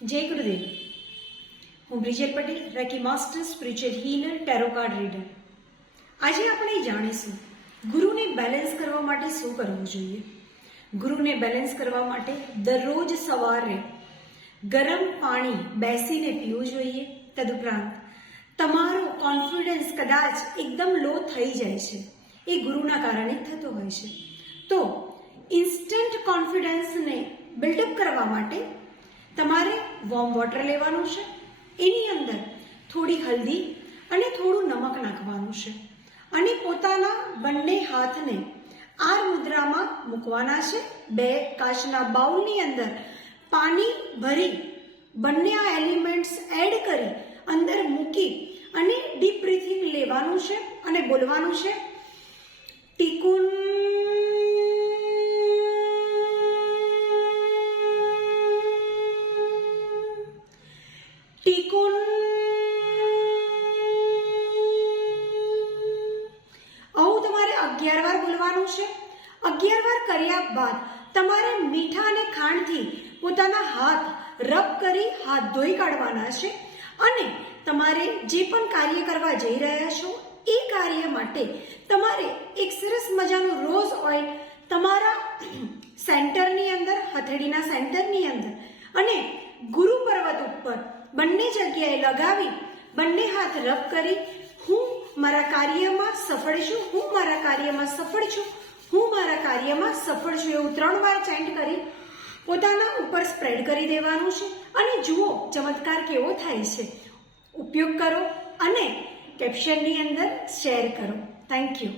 જય ગુરુદેવ. હું Brijel Patel, reiki master, spiritual healer, tarot card reader. આજે આપણે જાણીશું ગુરુને બેલેન્સ કરવા માટે શું કરવું જોઈએ. ગુરુને બેલેન્સ કરવા માટે દરરોજ સવારે ગરમ પાણી બેસીને પીવું જોઈએ. તદુપરાંત તમારો કોન્ફિડન્સ કદાચ એકદમ લો થઈ જાય છે, એ ગુરુના કારણે થતો હોય છે. તો ઇન્સ્ટન્ટ કોન્ફિડન્સને બિલ્ડઅપ કરવા માટે તમારે વોર્મ વોટર લેવાનું છે, એની અંદર થોડી હલ્દી અને થોડું નમક નાખવાનું છે અને પોતાના બંને હાથને આર મુદ્રામાં મૂકવાના છે. 2 કાચના બાઉલની અંદર પાણી ભરી બંને આ એલિમેન્ટ્સ એડ કરી અંદર મૂકી અને ડીપ બ્રીથિંગ લેવાનું છે અને બોલવાનું છે ટીકુન ટીકુન. આવું તમારે 11 વાર બોલવાનું છે. 11 વાર કર્યા બાદ તમારે મીઠા અને ખાંડથી પોતાના હાથ રબ કરી હાથ ધોઈ કાઢવાના છે અને તમારે જે પણ કાર્ય કરવા જઈ રહ્યા છો એ કાર્ય માટે તમારે એક સરસ મજાનું રોઝ ઓઇલ તમારા સેન્ટરની અંદર, હથેળીના સેન્ટરની અંદર અને ગુરુ પર્વત ઉપર બંને જગ્યાએ લગાવી બંને હાથ રબ કરી હું મારા કાર્યમાં સફળ છું, હું મારા કાર્યમાં સફળ છું, હું મારા કાર્યમાં સફળ છું એવું 3 વાર ચેન્ટ કરી પોતાના ઉપર સ્પ્રેડ કરી દેવાનું છે અને જુઓ ચમત્કાર કેવો થાય છે. ઉપયોગ કરો અને કેપ્શનની અંદર શેર કરો. Thank you.